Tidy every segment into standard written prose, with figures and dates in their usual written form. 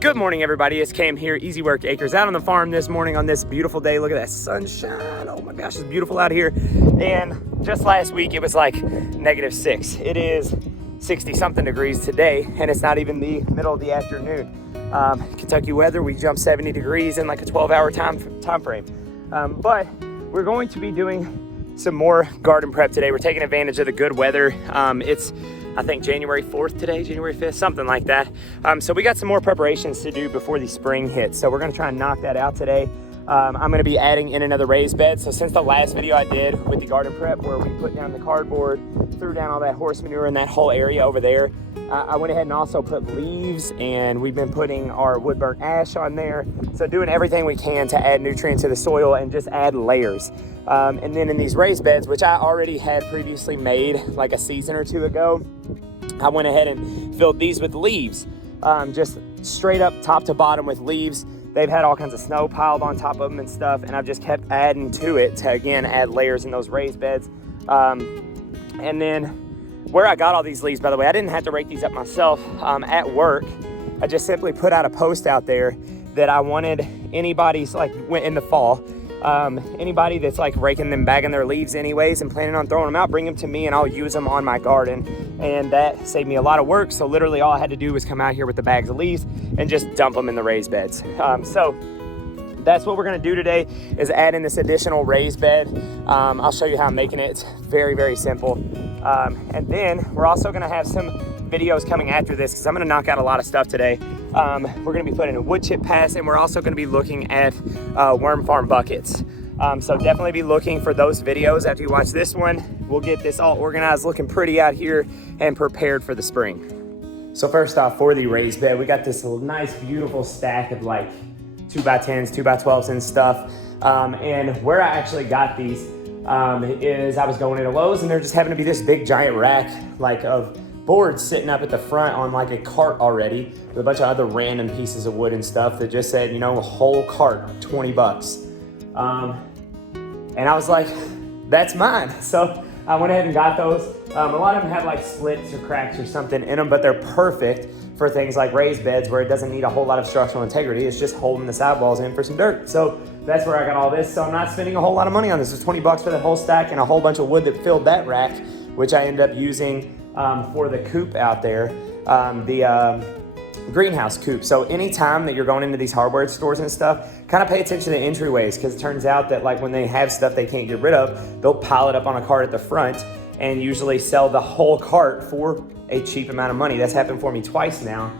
Good morning, everybody. It's Cam here, Easy Work Acres, out on the farm this morning on this beautiful day. Look at that sunshine. Oh my gosh, it's beautiful out here. And just last week, it was like -6. It is 60 something degrees today, and it's not even the middle of the afternoon. Kentucky weather, we jumped 70 degrees in like a 12-hour time frame. But we're going to be doing some more garden prep today. We're taking advantage of the good weather. It's I think January 4th today, January 5th, something like that. So we got some more preparations to do before the spring hits. So we're gonna try and knock that out today. I'm gonna be adding in another raised bed. So since the last video I did with the garden prep where we put down the cardboard, threw down all that horse manure in that whole area over there, I went ahead and also put leaves, and we've been putting our wood burnt ash on there. So doing everything we can to add nutrients to the soil and just add layers. And then in these raised beds, which I already had previously made like a season or two ago, I went ahead and filled these with leaves, just straight up top to bottom with leaves. They've had all kinds of snow piled on top of them and stuff, and I've just kept adding to it to, again, add layers in those raised beds. And then where I got all these leaves, by the way, I didn't have to rake these up myself. At work, I just simply put out a post out there that I wanted anybody's, like in the fall, anybody that's like raking them, bagging their leaves anyways and planning on throwing them out, bring them to me and I'll use them on my garden. And that saved me a lot of work. So literally all I had to do was come out here with the bags of leaves and just dump them in the raised beds. So that's what we're gonna do today, is add in this additional raised bed. I'll show you how I'm making it. It's very, very simple. And then we're also gonna have some videos coming after this because I'm gonna knock out a lot of stuff today. We're gonna be putting a wood chip pass, and we're also gonna be looking at worm farm buckets. So definitely be looking for those videos after you watch this one. We'll get this all organized, looking pretty out here and prepared for the spring. So first off, for the raised bed, we got this nice, beautiful stack of like 2x10s, 2x12s and stuff. And where I actually got these is I was going into Lowe's, and there just happened to be this big giant rack like of boards sitting up at the front on like a cart already with a bunch of other random pieces of wood and stuff that just said, you know, a whole cart, 20 bucks. And I was like, that's mine. So I went ahead and got those. A lot of them have like splits or cracks or something in them, but they're perfect for things like raised beds where it doesn't need a whole lot of structural integrity. It's just holding the sidewalls in for some dirt. So that's where I got all this. So I'm not spending a whole lot of money on this. It's 20 bucks for the whole stack and a whole bunch of wood that filled that rack, which I ended up using for the coop out there, the greenhouse coop. So anytime that you're going into these hardware stores and stuff, kind of pay attention to entryways, because it turns out that like when they have stuff they can't get rid of, they'll pile it up on a cart at the front and usually sell the whole cart for a cheap amount of money. That's happened for me twice now.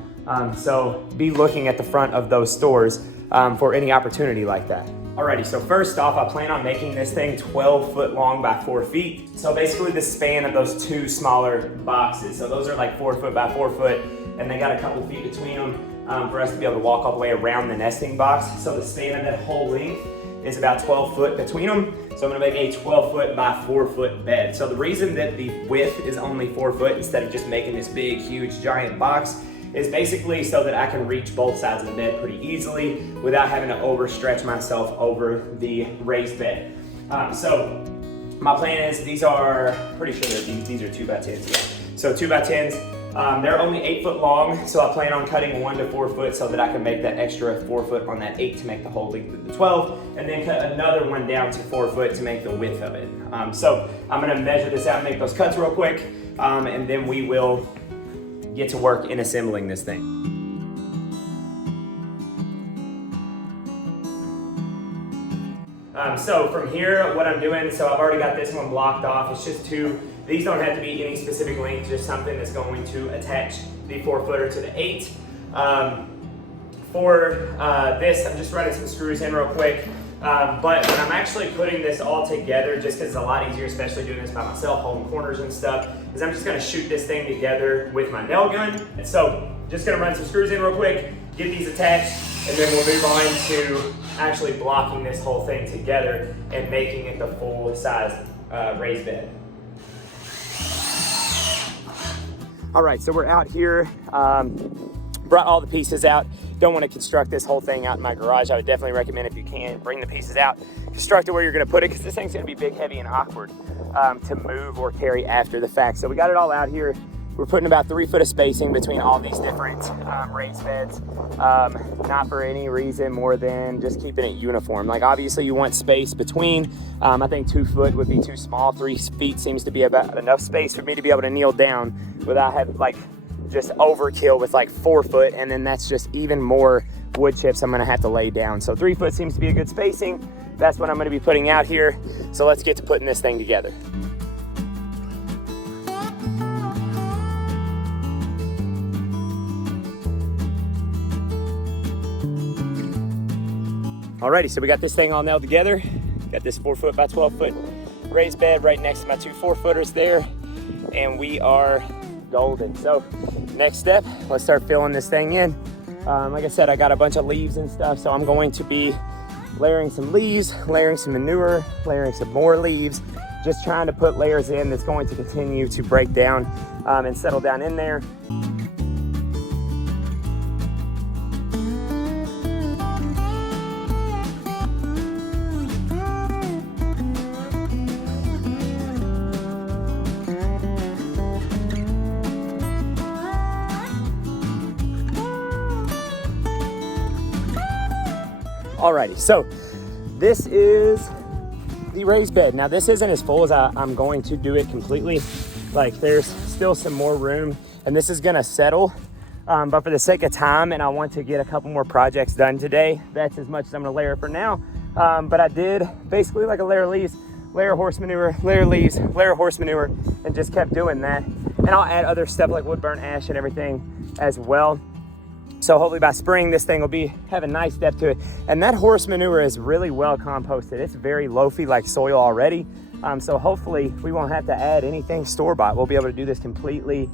So be looking at the front of those stores for any opportunity like that. Alrighty, so first off, I plan on making this thing 12 foot long by 4 feet. So basically the span of those two smaller boxes. So those are like 4 foot by 4 foot, and they got a couple feet between them for us to be able to walk all the way around the nesting box. So the span of that whole length is about 12 foot between them. So I'm gonna make a 12 foot by 4 foot bed. So the reason that the width is only 4 foot instead of just making this big, huge, giant box is basically so that I can reach both sides of the bed pretty easily without having to overstretch myself over the raised bed. So my plan is, these are, pretty sure that these are 2x10s, yeah. So 2x10s, they're only 8 foot long, so I plan on cutting 1 to 4 foot so that I can make that extra 4 foot on that 8 to make the whole length of the 12, and then cut another one down to 4 foot to make the width of it. So I'm gonna measure this out and make those cuts real quick, and then we will get to work in assembling this thing. So from here, what I'm doing, so I've already got this one blocked off. It's just two. These don't have to be any specific length, just something that's going to attach the 4 footer to the 8. For this, I'm just running some screws in real quick. But when I'm actually putting this all together, just because it's a lot easier, especially doing this by myself, holding corners and stuff, is I'm just gonna shoot this thing together with my nail gun. And so just gonna run some screws in real quick, get these attached, and then we'll move on to actually blocking this whole thing together and making it the full size raised bed. All right, so we're out here, brought all the pieces out. Don't want to construct this whole thing out in my garage. I would definitely recommend, if you can, bring the pieces out, construct it where you're gonna put it, because this thing's gonna be big, heavy, and awkward to move or carry after the fact. So we got it all out here. we're putting about 3 foot of spacing between all these different raised beds, not for any reason more than just keeping it uniform. Like obviously you want space between. I think 2 foot would be too small. 3 feet seems to be about enough space for me to be able to kneel down without having like just overkill with like 4 foot, and then that's just even more wood chips I'm gonna have to lay down. So 3 foot seems to be a good spacing. That's what I'm gonna be putting out here. So let's get to putting this thing together. Alrighty, so we got this thing all nailed together. Got this 4 foot by 12 foot raised bed right next to my 2 4-footers there, and we are golden. So next step, let's start filling this thing in. Like I said, I got a bunch of leaves and stuff, so I'm going to be layering some leaves, layering some manure, layering some more leaves, just trying to put layers in that's going to continue to break down and settle down in there. Alrighty, so this is the raised bed. Now this isn't as full as I'm going to do it completely. Like there's still some more room and this is gonna settle. But for the sake of time and I want to get a couple more projects done today, that's as much as I'm gonna layer for now. But I did basically like a layer of leaves, layer of horse manure, layer of leaves, layer of horse manure, and just kept doing that. And I'll add other stuff like wood burn ash and everything as well. So hopefully by spring, this thing will have a nice depth to it. And that horse manure is really well composted. It's very loafy like soil already. So hopefully we won't have to add anything store-bought. We'll be able to do this completely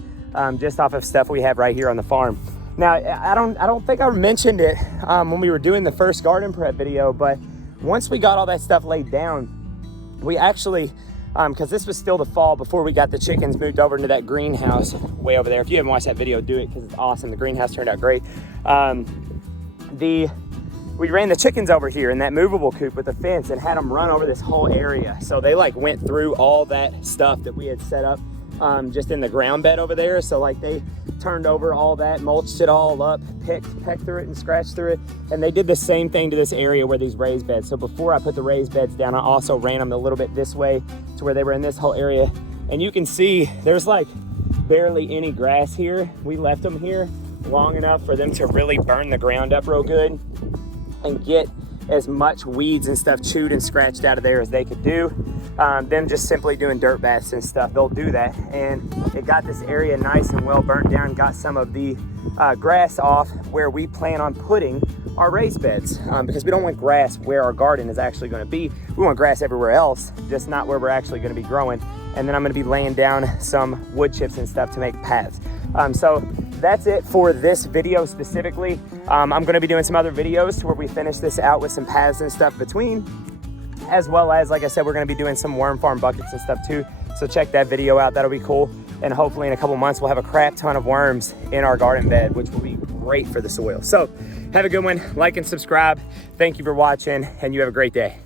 just off of stuff we have right here on the farm. Now, I don't think I mentioned it when we were doing the first garden prep video, but once we got all that stuff laid down, we actually, because this was still the fall before we got the chickens moved over into that greenhouse way over there. If you haven't watched that video, do it because it's awesome. The greenhouse turned out great. We ran the chickens over here in that movable coop with the fence and had them run over this whole area. So they like went through all that stuff that we had set up just in the ground bed over there. So like they turned over all that, mulched it all up, pecked through it and scratched through it. And they did the same thing to this area where these raised beds. So before I put the raised beds down, I also ran them a little bit this way to where they were in this whole area. And you can see there's like barely any grass here. We left them here long enough for them to really burn the ground up real good and get as much weeds and stuff chewed and scratched out of there as they could do. Them just simply doing dirt baths and stuff, they'll do that. And it got this area nice and well burnt down, got some of the grass off where we plan on putting our raised beds because we don't want grass where our garden is actually going to be. We want grass everywhere else, just not where we're actually going to be growing. And then I'm going to be laying down some wood chips and stuff to make paths. So that's it for this video specifically. I'm going to be doing some other videos where we finish this out with some paths and stuff between, as well as, like I said, we're going to be doing some worm farm buckets and stuff too. So check that video out. That'll be cool. And hopefully in a couple months, we'll have a crap ton of worms in our garden bed, which will be great for the soil. So have a good one. Like and subscribe. Thank you for watching, and you have a great day.